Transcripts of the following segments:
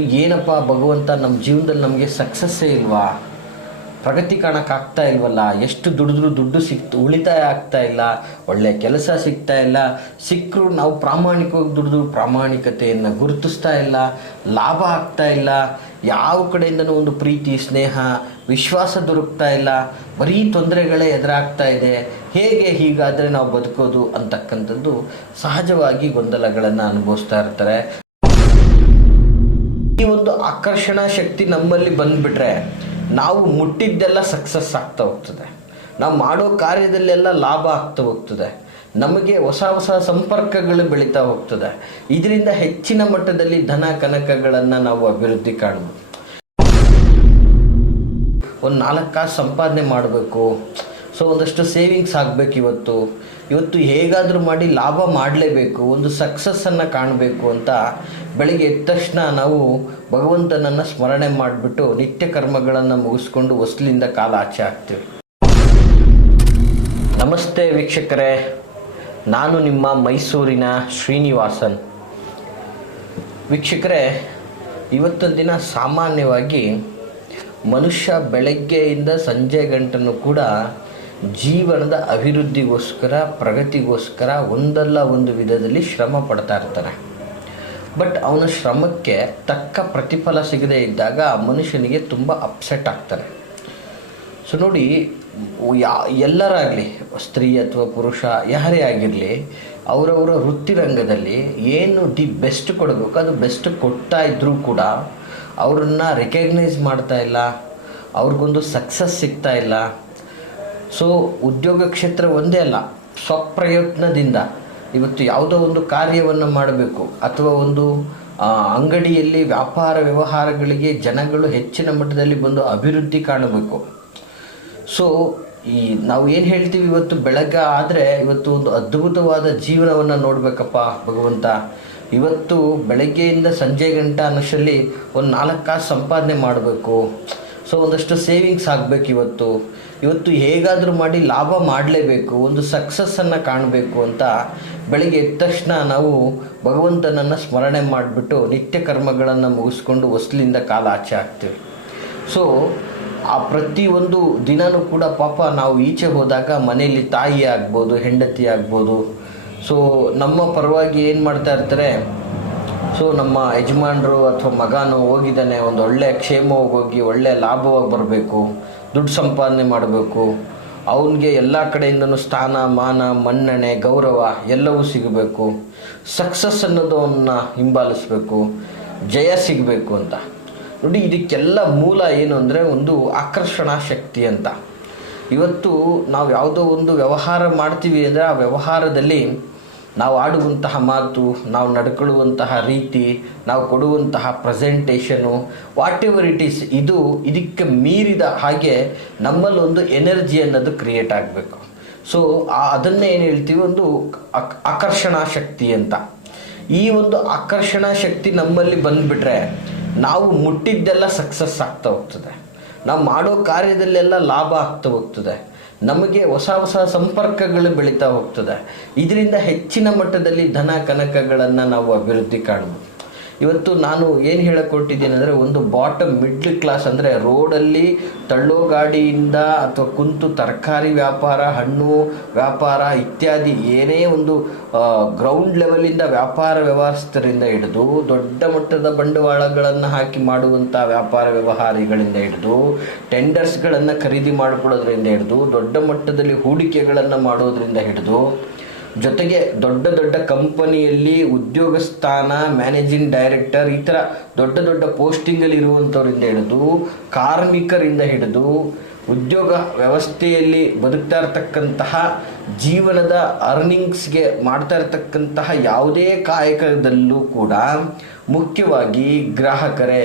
ಏನಪ್ಪ ಭಗವಂತ ನಮ್ಮ ಜೀವನದಲ್ಲಿ ನಮಗೆ ಸಕ್ಸಸ್ಸೇ ಇಲ್ವಾ, ಪ್ರಗತಿ ಕಾಣೋಕ್ಕಾಗ್ತಾ ಇಲ್ವಲ್ಲ, ಎಷ್ಟು ದುಡಿದ್ರೂ ದುಡ್ಡು ಉಳಿತಾಯ ಆಗ್ತಾ ಇಲ್ಲ, ಒಳ್ಳೆ ಕೆಲಸ ಸಿಗ್ತಾ ಇಲ್ಲ, ಸಿಕ್ಕರೂ ನಾವು ಪ್ರಾಮಾಣಿಕವಾಗಿ ದುಡಿದ್ರು ಪ್ರಾಮಾಣಿಕತೆಯನ್ನು ಗುರುತಿಸ್ತಾ ಇಲ್ಲ, ಲಾಭ ಆಗ್ತಾ ಇಲ್ಲ, ಯಾವ ಕಡೆಯಿಂದನೂ ಒಂದು ಪ್ರೀತಿ ಸ್ನೇಹ ವಿಶ್ವಾಸ ದೊರಕ್ತಾ ಇಲ್ಲ, ಬರೀ ತೊಂದರೆಗಳೇ ಎದುರಾಗ್ತಾ ಇದೆ, ಹೇಗೆ ಹೀಗಾದರೆ ನಾವು ಬದುಕೋದು ಅಂತಕ್ಕಂಥದ್ದು ಸಹಜವಾಗಿ ಗೊಂದಲಗಳನ್ನು ಅನುಭವಿಸ್ತಾ ಇರ್ತಾರೆ. ಈ ಒಂದು ಆಕರ್ಷಣಾ ಶಕ್ತಿ ನಮ್ಮಲ್ಲಿ ಬಂದುಬಿಟ್ರೆ ನಾವು ಮುಟ್ಟಿದ್ದೆಲ್ಲ ಸಕ್ಸಸ್ ಆಗ್ತಾ ಹೋಗ್ತದೆ, ನಾವು ಮಾಡೋ ಕಾರ್ಯದಲ್ಲೆಲ್ಲ ಲಾಭ ಆಗ್ತಾ ಹೋಗ್ತದೆ, ನಮಗೆ ಹೊಸ ಹೊಸ ಸಂಪರ್ಕಗಳು ಬೆಳೀತಾ ಹೋಗ್ತದೆ, ಇದರಿಂದ ಹೆಚ್ಚಿನ ಮಟ್ಟದಲ್ಲಿ ಧನ ಕನಕಗಳನ್ನು ನಾವು ಅಭಿವೃದ್ಧಿ ಕಾಣ್ಬೋದು. ಒಂದು 4 ಕಾಸು ಸಂಪಾದನೆ ಮಾಡಬೇಕು, ಸೊ ಒಂದಷ್ಟು ಸೇವಿಂಗ್ಸ್ ಆಗಬೇಕು, ಇವತ್ತು ಹೇಗಾದರೂ ಮಾಡಿ ಲಾಭ ಮಾಡಲೇಬೇಕು, ಒಂದು ಸಕ್ಸಸ್ಸನ್ನು ಕಾಣಬೇಕು ಅಂತ ಬೆಳಿಗ್ಗೆ ಎದ್ದ ತಕ್ಷಣ ನಾವು ಭಗವಂತನನ್ನು ಸ್ಮರಣೆ ಮಾಡಿಬಿಟ್ಟು ನಿತ್ಯ ಕರ್ಮಗಳನ್ನು ಮುಗಿಸ್ಕೊಂಡು ಹೊಸ್ಲಿಂದ ಕಾಲ ಆಚೆ ಹಾಕ್ತೀವಿ. ನಮಸ್ತೆ ವೀಕ್ಷಕರೇ, ನಾನು ನಿಮ್ಮ ಮೈಸೂರಿನ ಶ್ರೀನಿವಾಸನ್. ವೀಕ್ಷಕರೇ, ಇವತ್ತೊಂದು ದಿನ ಸಾಮಾನ್ಯವಾಗಿ ಮನುಷ್ಯ ಬೆಳಗ್ಗೆಯಿಂದ ಸಂಜೆ ಗಂಟನೂ ಕೂಡ ಜೀವನದ ಅಭಿವೃದ್ಧಿಗೋಸ್ಕರ ಪ್ರಗತಿಗೋಸ್ಕರ ಒಂದಲ್ಲ ಒಂದು ವಿಧದಲ್ಲಿ ಶ್ರಮ ಪಡ್ತಾ ಇರ್ತಾನೆ. ಬಟ್ ಅವನ ಶ್ರಮಕ್ಕೆ ತಕ್ಕ ಪ್ರತಿಫಲ ಸಿಗದೇ ಇದ್ದಾಗ ಮನುಷ್ಯನಿಗೆ ತುಂಬ ಅಪ್ಸೆಟ್ ಆಗ್ತಾನೆ. ಸೊ ನೋಡಿ, ಎಲ್ಲರಾಗಲಿ, ಸ್ತ್ರೀ ಅಥವಾ ಪುರುಷ ಯಾರೇ ಆಗಿರಲಿ, ಅವರವರ ವೃತ್ತಿರಂಗದಲ್ಲಿ ಏನು ಬೆಸ್ಟ್ ಕೊಡಬೇಕು ಅದು ಬೆಸ್ಟ್ ಕೊಡ್ತಾ ಇದ್ದರೂ ಕೂಡ ಅವ್ರನ್ನ ರೆಕಗ್ನೈಸ್ ಮಾಡ್ತಾ ಇಲ್ಲ, ಅವ್ರಿಗೊಂದು ಸಕ್ಸಸ್ ಸಿಗ್ತಾ ಇಲ್ಲ. ಸೊ ಉದ್ಯೋಗ ಕ್ಷೇತ್ರ ಒಂದೇ ಅಲ್ಲ, ಸ್ವಪ್ರಯತ್ನದಿಂದ ಇವತ್ತು ಯಾವುದೋ ಒಂದು ಕಾರ್ಯವನ್ನು ಮಾಡಬೇಕು ಅಥವಾ ಒಂದು ಅಂಗಡಿಯಲ್ಲಿ ವ್ಯಾಪಾರ ವ್ಯವಹಾರಗಳಿಗೆ ಜನಗಳು ಹೆಚ್ಚಿನ ಮಟ್ಟದಲ್ಲಿ ಬಂದು ಅಭಿವೃದ್ಧಿ ಕಾಣಬೇಕು. ಸೊ ನಾವು ಏನು ಹೇಳ್ತೀವಿ, ಇವತ್ತು ಬೆಳಗ್ಗೆ ಆದರೆ ಇವತ್ತು ಒಂದು ಅದ್ಭುತವಾದ ಜೀವನವನ್ನು ನೋಡಬೇಕಪ್ಪ ಭಗವಂತ, ಇವತ್ತು ಬೆಳಗ್ಗೆಯಿಂದ ಸಂಜೆ ಗಂಟೆ ಅನ್ನೋಷ್ಟರಲ್ಲಿ ಒಂದು 4 ಕಾಸು ಸಂಪಾದನೆ ಮಾಡಬೇಕು, ಸೊ ಒಂದಷ್ಟು ಸೇವಿಂಗ್ಸ್ ಆಗಬೇಕು, ಇವತ್ತು ಹೇಗಾದರೂ ಮಾಡಿ ಲಾಭ ಮಾಡಲೇಬೇಕು, ಒಂದು ಸಕ್ಸಸ್ಸನ್ನು ಕಾಣಬೇಕು ಅಂತ ಬೆಳಿಗ್ಗೆ ಎದ್ದ ತಕ್ಷಣ ನಾವು ಭಗವಂತನನ್ನು ಸ್ಮರಣೆ ಮಾಡಿಬಿಟ್ಟು ನಿತ್ಯ ಕರ್ಮಗಳನ್ನು ಮುಗಿಸ್ಕೊಂಡು ಹೊಸ್ಲಿಂದ ಕಾಲ ಆಚೆ ಹಾಕ್ತೀವಿ. ಸೊ ಆ ಪ್ರತಿಯೊಂದು ದಿನವೂ ಕೂಡ ಪಾಪ ನಾವು ಈಚೆ ಹೋದಾಗ ಮನೆಯಲ್ಲಿ ತಾಯಿ ಆಗ್ಬೋದು, ಹೆಂಡತಿ ಆಗ್ಬೋದು, ಸೊ ನಮ್ಮ ಪರವಾಗಿ ಏನು ಮಾಡ್ತಾ ಇರ್ತಾರೆ, ಸೊ ನಮ್ಮ ಯಜಮಾನರು ಅಥವಾ ಮಗನೂ ಹೋಗಿದ್ದಾನೆ, ಒಂದು ಒಳ್ಳೆಯ ಕ್ಷೇಮವಾಗಿ ಹೋಗಿ ಒಳ್ಳೆಯ ಲಾಭವಾಗಿ ಬರಬೇಕು, ದುಡ್ಡು ಸಂಪಾದನೆ ಮಾಡಬೇಕು, ಅವನಿಗೆ ಎಲ್ಲ ಕಡೆಯಿಂದನೂ ಸ್ಥಾನ ಮಾನ ಮನ್ನಣೆ ಗೌರವ ಎಲ್ಲವೂ ಸಿಗಬೇಕು, ಸಕ್ಸಸ್ ಅನ್ನೋದನ್ನು ಹಿಂಬಾಲಿಸಬೇಕು, ಜಯ ಸಿಗಬೇಕು ಅಂತ. ನೋಡಿ, ಇದಕ್ಕೆಲ್ಲ ಮೂಲ ಏನು ಅಂದರೆ ಒಂದು ಆಕರ್ಷಣಾ ಶಕ್ತಿ ಅಂತ. ಇವತ್ತು ನಾವು ಯಾವುದೋ ಒಂದು ವ್ಯವಹಾರ ಮಾಡ್ತೀವಿ ಅಂದರೆ ಆ ವ್ಯವಹಾರದಲ್ಲಿ ನಾವು ಆಡುವಂತಹ ಮಾತು, ನಾವು ನಡ್ಕೊಳ್ಳುವಂತಹ ರೀತಿ, ನಾವು ಕೊಡುವಂತಹ presentation, what ever it is, ಇದಕ್ಕೆ ಮೀರಿದ ಹಾಗೆ ನಮ್ಮಲ್ಲೊಂದು ಎನರ್ಜಿ ಅನ್ನೋದು ಕ್ರಿಯೇಟ್ ಆಗಬೇಕು. ಸೊ ಅದನ್ನೇ ಏನು ಹೇಳ್ತೀವಿ, ಒಂದು ಆಕರ್ಷಣಾ ಶಕ್ತಿ ಅಂತ. ಈ ಒಂದು ಆಕರ್ಷಣಾ ಶಕ್ತಿ ನಮ್ಮಲ್ಲಿ ಬಂದುಬಿಟ್ರೆ ನಾವು ಮುಟ್ಟಿದ್ದೆಲ್ಲ ಸಕ್ಸಸ್ ಆಗ್ತಾ ಹೋಗ್ತದೆ, ನಾವು ಮಾಡೋ ಕಾರ್ಯದಲ್ಲೆಲ್ಲ ಲಾಭ ಆಗ್ತಾ ಹೋಗ್ತದೆ, ನಮಗೆ ಹೊಸ ಹೊಸ ಸಂಪರ್ಕಗಳು ಬೆಳೀತಾ ಹೋಗ್ತದೆ, ಇದರಿಂದ ಹೆಚ್ಚಿನ ಮಟ್ಟದಲ್ಲಿ ಧನ ಕನಕಗಳನ್ನು ನಾವು ಅಭಿವೃದ್ಧಿ ಕಾಣ್ಬೋದು. ಇವತ್ತು ನಾನು ಏನು ಹೇಳಕೊಟ್ಟಿದ್ದೀನಿ ಅಂದರೆ, ಒಂದು ಬಾಟಮ್ ಮಿಡ್ಲ್ ಕ್ಲಾಸ್ ಅಂದರೆ ರೋಡಲ್ಲಿ ತಳ್ಳೋ ಗಾಡಿಯಿಂದ ಅಥವಾ ಕುಂತು ತರಕಾರಿ ವ್ಯಾಪಾರ, ಹಣ್ಣು ವ್ಯಾಪಾರ ಇತ್ಯಾದಿ ಏನೇ ಒಂದು ಗ್ರೌಂಡ್ ಲೆವೆಲಿಂದ ವ್ಯಾಪಾರ ವ್ಯವಸ್ಥೆಯಿಂದ ಹಿಡಿದು ದೊಡ್ಡ ಮಟ್ಟದ ಬಂಡವಾಳಗಳನ್ನು ಹಾಕಿ ಮಾಡುವಂಥ ವ್ಯಾಪಾರ ವ್ಯವಹಾರಿಗಳಿಂದ ಹಿಡಿದು ಟೆಂಡರ್ಸ್ಗಳನ್ನು ಖರೀದಿ ಮಾಡಿಕೊಳ್ಳೋದ್ರಿಂದ ಹಿಡಿದು ದೊಡ್ಡ ಮಟ್ಟದಲ್ಲಿ ಹೂಡಿಕೆಗಳನ್ನು ಮಾಡೋದ್ರಿಂದ ಹಿಡಿದು ಜೊತೆಗೆ ದೊಡ್ಡ ದೊಡ್ಡ ಕಂಪನಿಯಲ್ಲಿ ಉದ್ಯೋಗ ಸ್ಥಾನ, ಮ್ಯಾನೇಜಿಂಗ್ ಡೈರೆಕ್ಟರ್, ಈ ಥರ ದೊಡ್ಡ ದೊಡ್ಡ ಪೋಸ್ಟಿಂಗಲ್ಲಿ ಇರುವಂಥವರಿಂದ ಹಿಡಿದು ಕಾರ್ಮಿಕರಿಂದ ಹಿಡಿದು ಉದ್ಯೋಗ ವ್ಯವಸ್ಥೆಯಲ್ಲಿ ಬದುಕ್ತಾ ಇರತಕ್ಕಂತಹ ಜೀವನದ ಅರ್ನಿಂಗ್ಸ್ಗೆ ಮಾಡ್ತಾ ಇರತಕ್ಕಂತಹ ಯಾವುದೇ ಕಾಯಕದಲ್ಲೂ ಕೂಡ ಮುಖ್ಯವಾಗಿ ಗ್ರಾಹಕರೇ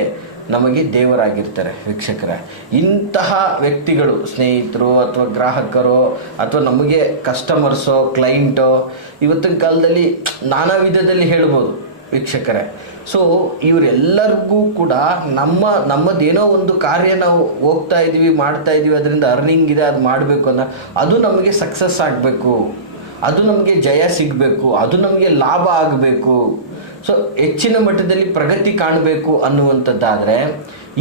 ನಮಗೆ ದೇವರಾಗಿರ್ತಾರೆ. ವೀಕ್ಷಕರೇ, ಇಂತಹ ವ್ಯಕ್ತಿಗಳು, ಸ್ನೇಹಿತರು ಅಥವಾ ಗ್ರಾಹಕರು ಅಥವಾ ನಮಗೆ ಕಸ್ಟಮರ್ಸೋ ಕ್ಲೈಂಟೋ ಇವತ್ತಿನ ಕಾಲದಲ್ಲಿ ನಾನಾ ವಿಧದಲ್ಲಿ ಹೇಳ್ಬೋದು ವೀಕ್ಷಕರೇ. ಸೊ ಇವರೆಲ್ಲರಿಗೂ ಕೂಡ ನಮ್ಮದೇನೋ ಒಂದು ಕಾರ್ಯ ನಾವು ಹೋಗ್ತಾ ಇದ್ದೀವಿ, ಮಾಡ್ತಾ ಇದ್ದೀವಿ, ಅದರಿಂದ ಅರ್ನಿಂಗ್ ಇದೆ, ಅದು ಮಾಡಬೇಕು ಅನ್ನೋ ಅದು ನಮಗೆ ಸಕ್ಸಸ್ ಆಗಬೇಕು, ಅದು ನಮಗೆ ಜಯ ಸಿಗಬೇಕು, ಅದು ನಮಗೆ ಲಾಭ ಆಗಬೇಕು. ಸೊ ಹೆಚ್ಚಿನ ಮಟ್ಟದಲ್ಲಿ ಪ್ರಗತಿ ಕಾಣಬೇಕು ಅನ್ನುವಂಥದ್ದಾದರೆ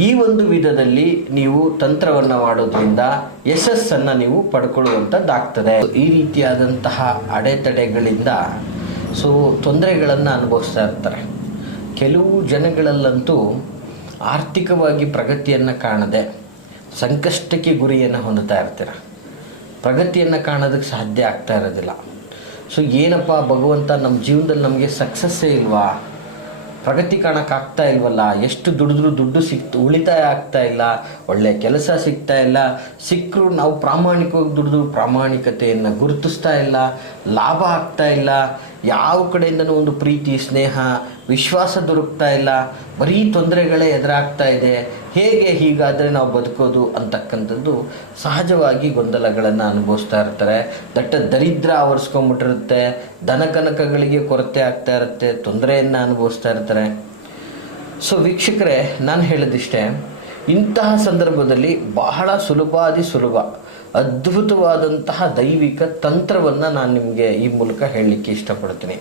ಈ ಒಂದು ವಿಧದಲ್ಲಿ ನೀವು ತಂತ್ರವನ್ನು ಮಾಡೋದ್ರಿಂದ ಯಶಸ್ಸನ್ನು ನೀವು ಪಡ್ಕೊಳ್ಳುವಂಥದ್ದಾಗ್ತದೆ. ಈ ರೀತಿಯಾದಂತಹ ಅಡೆತಡೆಗಳಿಂದ ತೊಂದರೆಗಳನ್ನು ಅನುಭವಿಸ್ತಾ ಇರ್ತಾರೆ. ಕೆಲವು ಜನಗಳಲ್ಲಂತೂ ಆರ್ಥಿಕವಾಗಿ ಪ್ರಗತಿಯನ್ನು ಕಾಣದೆ ಸಂಕಷ್ಟಕ್ಕೆ ಗುರಿಯನ್ನು ಹೊಂದುತ್ತಾ ಇರ್ತೀರ. ಪ್ರಗತಿಯನ್ನು ಕಾಣೋದಕ್ಕೆ ಸಾಧ್ಯ ಆಗ್ತಾ ಇರೋದಿಲ್ಲ. ಏನಪ್ಪ ಭಗವಂತ, ನಮ್ಮ ಜೀವನದಲ್ಲಿ ನಮಗೆ ಸಕ್ಸಸ್ಸೇ ಇಲ್ವಾ, ಪ್ರಗತಿ ಕಾಣೋಕ್ಕಾಗ್ತಾ ಇಲ್ವಲ್ಲ, ಎಷ್ಟು ದುಡಿದ್ರೂ ದುಡ್ಡು ಉಳಿತಾಯ ಆಗ್ತಾ ಇಲ್ಲ, ಒಳ್ಳೆಯ ಕೆಲಸ ಸಿಗ್ತಾ ಇಲ್ಲ, ಸಿಕ್ಕರೂ ನಾವು ಪ್ರಾಮಾಣಿಕವಾಗಿ ದುಡಿದು ಪ್ರಾಮಾಣಿಕತೆಯನ್ನು ಗುರುತಿಸ್ತಾ ಇಲ್ಲ, ಲಾಭ ಆಗ್ತಾ ಇಲ್ಲ, ಯಾವ ಕಡೆಯಿಂದನೂ ಒಂದು ಪ್ರೀತಿ, ಸ್ನೇಹ, ವಿಶ್ವಾಸ ದೊರಕ್ತಾ ಇಲ್ಲ, ಬರೀ ತೊಂದರೆಗಳೇ ಎದುರಾಗ್ತಾ ಇದೆ, ಹೇಗೆ ಹೀಗಾದರೆ ನಾವು ಬದುಕೋದು ಅಂತಕ್ಕಂಥದ್ದು ಸಹಜವಾಗಿ ಗೊಂದಲಗಳನ್ನು ಅನುಭವಿಸ್ತಾ ಇರ್ತಾರೆ. ದರಿದ್ರ ಆವರಿಸ್ಕೊಂಡ್ಬಿಟ್ಟಿರುತ್ತೆ, ದನಕನಕಗಳಿಗೆ ಕೊರತೆ ಆಗ್ತಾ ಇರುತ್ತೆ, ತೊಂದರೆಯನ್ನು ಅನುಭವಿಸ್ತಾ ಇರ್ತಾರೆ. ವೀಕ್ಷಕರೇ, ನಾನು ಹೇಳೋದಿಷ್ಟೇ, ಇಂತಹ ಸಂದರ್ಭದಲ್ಲಿ ಬಹಳ ಸುಲಭ ಅದ್ಭುತವಾದಂತಹ ದೈವಿಕ ತಂತ್ರವನ್ನು ನಾನು ನಿಮಗೆ ಈ ಮೂಲಕ ಹೇಳಲಿಕ್ಕೆ ಇಷ್ಟಪಡ್ತೀನಿ.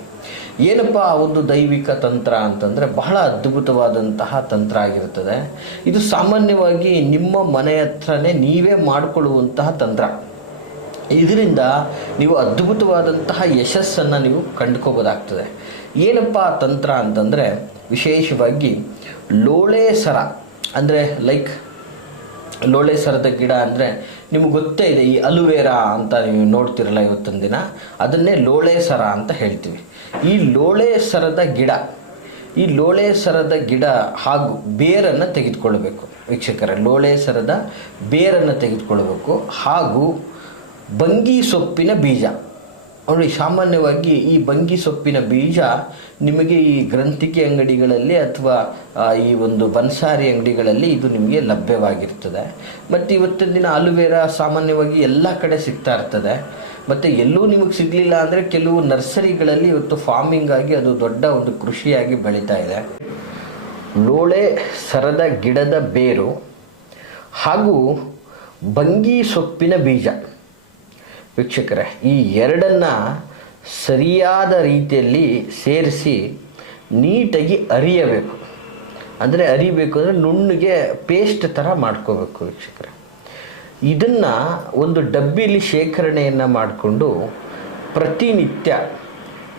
ಏನಪ್ಪ ಆ ಒಂದು ದೈವಿಕ ತಂತ್ರ ಅಂತಂದರೆ ಬಹಳ ಅದ್ಭುತವಾದಂತಹ ತಂತ್ರ ಆಗಿರುತ್ತದೆ. ಇದು ಸಾಮಾನ್ಯವಾಗಿ ನಿಮ್ಮ ಮನೆ ಹತ್ರನೇ ನೀವೇ ಮಾಡಿಕೊಳ್ಳುವಂತಹ ತಂತ್ರ. ಇದರಿಂದ ನೀವು ಅದ್ಭುತವಾದಂತಹ ಯಶಸ್ಸನ್ನು ನೀವು ಕಂಡುಕೋಬೋದಾಗ್ತದೆ. ಏನಪ್ಪ ಆ ತಂತ್ರ ಅಂತಂದರೆ ವಿಶೇಷವಾಗಿ ಲೋಳೆ ಸರ, ಅಂದರೆ ಲೋಳೆ ಸರದ ಗಿಡ ಅಂದರೆ ನಿಮಗೆ ಗೊತ್ತೇ ಇದೆ, ಈ ಅಲುವೇರಾ ಅಂತ ನೀವು ನೋಡ್ತಿರಲ್ಲ ಇವತ್ತಿನ ದಿನ, ಅದನ್ನೇ ಲೋಳೆ ಸರ ಅಂತ ಹೇಳ್ತೀವಿ. ಈ ಲೋಳೆ ಸರದ ಗಿಡ ಹಾಗೂ ಬೇರನ್ನು ತೆಗೆದುಕೊಳ್ಬೇಕು ವೀಕ್ಷಕರೇ. ಲೋಳೆ ಸರದ ಬೇರನ್ನು ತೆಗೆದುಕೊಳ್ಬೇಕು ಹಾಗೂ ಬಂಗಿ ಸೊಪ್ಪಿನ ಬೀಜ ನೋಡಿ. ಸಾಮಾನ್ಯವಾಗಿ ಈ ಬಂಗಿ ಸೊಪ್ಪಿನ ಬೀಜ ನಿಮಗೆ ಈ ಗ್ರಂಥಿಕೆ ಅಂಗಡಿಗಳಲ್ಲಿ ಅಥವಾ ಈ ಒಂದು ಬನ್ಸಾರಿ ಅಂಗಡಿಗಳಲ್ಲಿ ಇದು ನಿಮಗೆ ಲಭ್ಯವಾಗಿರ್ತದೆ. ಮತ್ತು ಇವತ್ತಿನ ದಿನ ಅಲುವೇರಾ ಸಾಮಾನ್ಯವಾಗಿ ಎಲ್ಲ ಕಡೆ ಸಿಗ್ತಾ ಇರ್ತದೆ. ಮತ್ತು ಎಲ್ಲೂ ನಿಮಗೆ ಸಿಗಲಿಲ್ಲ ಅಂದರೆ ಕೆಲವು ನರ್ಸರಿಗಳಲ್ಲಿ ಇವತ್ತು ಫಾರ್ಮಿಂಗ್ ಆಗಿ ಅದು ದೊಡ್ಡ ಒಂದು ಕೃಷಿಯಾಗಿ ಬೆಳೀತಾ ಇದೆ. ಲೋಳೆ ಸರದ ಗಿಡದ ಬೇರು ಹಾಗೂ ಬಂಗಿ ಸೊಪ್ಪಿನ ಬೀಜ ವೀಕ್ಷಕರೇ, ಈ ಎರಡನ್ನು ಸರಿಯಾದ ರೀತಿಯಲ್ಲಿ ಸೇರಿಸಿ ನೀಟಾಗಿ ಅರಿಯಬೇಕು. ಅಂದರೆ ನುಣ್ಣಗೆ ಪೇಸ್ಟ್ ಥರ ಮಾಡ್ಕೋಬೇಕು ವೀಕ್ಷಕರೇ. ಇದನ್ನು ಒಂದು ಡಬ್ಬಿಲಿ ಶೇಖರಣೆಯನ್ನು ಮಾಡಿಕೊಂಡು ಪ್ರತಿನಿತ್ಯ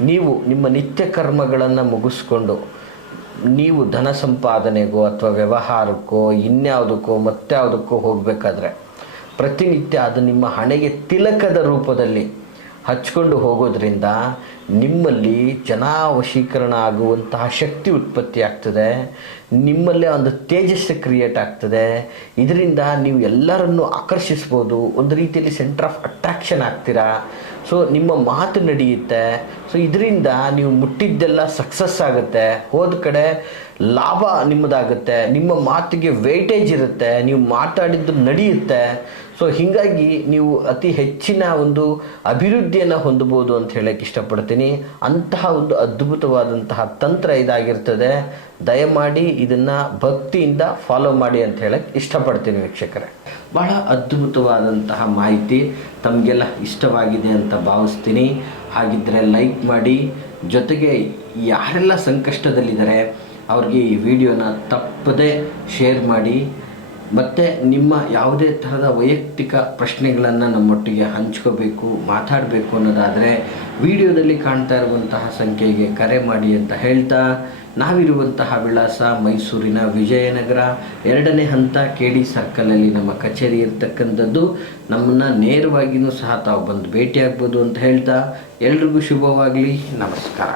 ನೀವು ನಿಮ್ಮ ನಿತ್ಯ ಕರ್ಮಗಳನ್ನು ಮುಗಿಸ್ಕೊಂಡು ನೀವು ಧನ ಸಂಪಾದನೆಗೋ ಅಥವಾ ವ್ಯವಹಾರಕ್ಕೋ ಇನ್ಯಾವುದಕ್ಕೋ ಮತ್ಯಾವುದಕ್ಕೋ ಹೋಗಬೇಕಾದ್ರೆ ಪ್ರತಿನಿತ್ಯ ಅದು ನಿಮ್ಮ ಹಣೆಗೆ ತಿಲಕದ ರೂಪದಲ್ಲಿ ಹಚ್ಕೊಂಡು ಹೋಗೋದ್ರಿಂದ ನಿಮ್ಮಲ್ಲಿ ಜನಾವಶೀಕರಣ ಆಗುವಂತಹ ಶಕ್ತಿ ಉತ್ಪತ್ತಿ ಆಗ್ತದೆ. ನಿಮ್ಮಲ್ಲೇ ಒಂದು ತೇಜಸ್ಸು ಕ್ರಿಯೇಟ್ ಆಗ್ತದೆ. ಇದರಿಂದ ನೀವು ಎಲ್ಲರನ್ನೂ ಆಕರ್ಷಿಸ್ಬೋದು. ಒಂದು ರೀತಿಯಲ್ಲಿ ಸೆಂಟರ್ ಆಫ್ ಅಟ್ರಾಕ್ಷನ್ ಆಗ್ತೀರಾ. ನಿಮ್ಮ ಮಾತು ನಡೆಯುತ್ತೆ. ಇದರಿಂದ ನೀವು ಮುಟ್ಟಿದ್ದೆಲ್ಲ ಸಕ್ಸಸ್ ಆಗುತ್ತೆ. ಹೋದ ಕಡೆ ಲಾಭ ನಿಮ್ಮದಾಗುತ್ತೆ. ನಿಮ್ಮ ಮಾತಿಗೆ ವೇಟೇಜ್ ಇರುತ್ತೆ. ನೀವು ಮಾತಾಡಿದ್ದು ನಡೆಯುತ್ತೆ. ಹೀಗಾಗಿ ನೀವು ಅತಿ ಹೆಚ್ಚಿನ ಒಂದು ಅಭಿವೃದ್ಧಿಯನ್ನು ಹೊಂದಬಹುದು ಅಂತ ಹೇಳಕ್ಕೆ ಇಷ್ಟಪಡ್ತೀನಿ. ಅಂತಹ ಒಂದು ಅದ್ಭುತವಾದಂತಹ ತಂತ್ರ ಇದಾಗಿರ್ತದೆ. ದಯಮಾಡಿ ಇದನ್ನು ಭಕ್ತಿಯಿಂದ ಫಾಲೋ ಮಾಡಿ ಅಂತ ಹೇಳಕ್ಕೆ ಇಷ್ಟಪಡ್ತೀನಿ ವೀಕ್ಷಕರೇ. ಬಹಳ ಅದ್ಭುತವಾದಂತಹ ಮಾಹಿತಿ ತಮಗೆಲ್ಲ ಇಷ್ಟವಾಗಿದೆ ಅಂತ ಭಾವಿಸ್ತೀನಿ. ಹಾಗಿದ್ದರೆ ಲೈಕ್ ಮಾಡಿ, ಜೊತೆಗೆ ಯಾರೆಲ್ಲ ಸಂಕಷ್ಟದಲ್ಲಿದ್ದಾರೆ ಅವ್ರಿಗೆ ಈ ವಿಡಿಯೋನ ತಪ್ಪದೇ ಶೇರ್ ಮಾಡಿ. ಮತ್ತು ನಿಮ್ಮ ಯಾವುದೇ ಥರದ ವೈಯಕ್ತಿಕ ಪ್ರಶ್ನೆಗಳನ್ನು ನಮ್ಮೊಟ್ಟಿಗೆ ಹಂಚ್ಕೋಬೇಕು, ಮಾತಾಡಬೇಕು ಅನ್ನೋದಾದರೆ ವಿಡಿಯೋದಲ್ಲಿ ಕಾಣ್ತಾ ಇರುವಂತಹ ಸಂಖ್ಯೆಗೆ ಕರೆ ಮಾಡಿ ಅಂತ ಹೇಳ್ತಾ, ನಾವಿರುವಂತಹ ವಿಳಾಸ ಮೈಸೂರಿನ ವಿಜಯನಗರ 2ನೇ ಹಂತ KD ಸರ್ಕಲಲ್ಲಿ ನಮ್ಮ ಕಚೇರಿ ಇರ್ತಕ್ಕಂಥದ್ದು. ನಮ್ಮನ್ನು ನೇರವಾಗಿಯೂ ಸಹ ತಾವು ಬಂದು ಭೇಟಿಯಾಗ್ಬೋದು ಅಂತ ಹೇಳ್ತಾ, ಎಲ್ರಿಗೂ ಶುಭವಾಗಲಿ. ನಮಸ್ಕಾರ.